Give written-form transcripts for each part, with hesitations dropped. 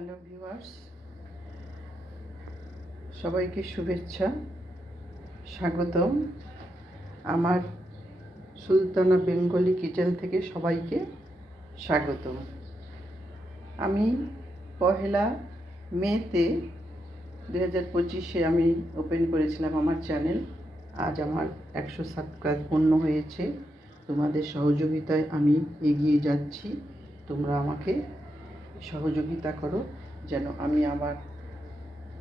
Hello viewers, সবাইকে শুভেচ্ছা, স্বাগতম। আমার সুলতানা বেঙ্গলি কিচেন থেকে সবাইকে স্বাগতম। আমি পহেলা মেতে 2025 আমি ওপেন করেছিলাম আমার চ্যানেল। আজ আমার 100 সাবস্ক্রাইব পূর্ণ হয়েছে। তোমাদের সহযোগিতায় আমি এগিয়ে যাচ্ছি। তোমরা আমাকে সহযোগিতা করো যেন আমি আমার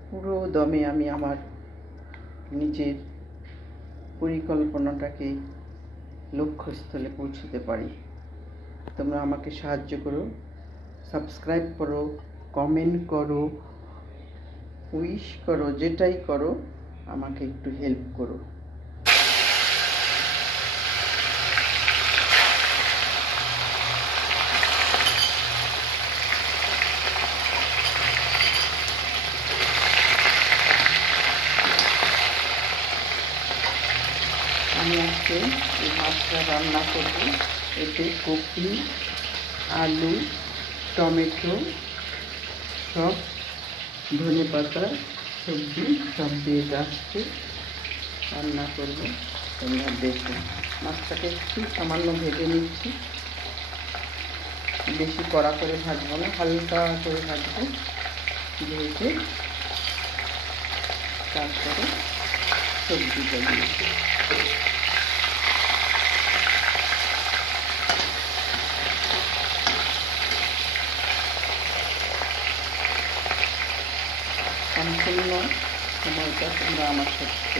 পুরো দমে আমি আমার নিজের পরিকল্পনাটাকে লক্ষ্যস্থলে পৌঁছতে পারি। তোমরা আমাকে সাহায্য করো, সাবস্ক্রাইব করো, কমেন্ট করো, উইশ করো, যেটাই করো আমাকে একটু হেল্প করো। আমি আজকে এই মাছটা রান্না করব। এতে কপি, আলু, টমেটো, সব ধনেপাতা, সবজি সব দিয়ে গাছকে রান্না করব। তোমরা দেখো, মাছটাকে একটু সামান্য ভেজে নিচ্ছি, বেশি কড়া করে ভাজবো না, হালকা করে ভাজবো ভেজে তারপরে সবজিটা দিয়েছি। সম্পূর্ণ সময়টা তোমরা আমার সাথে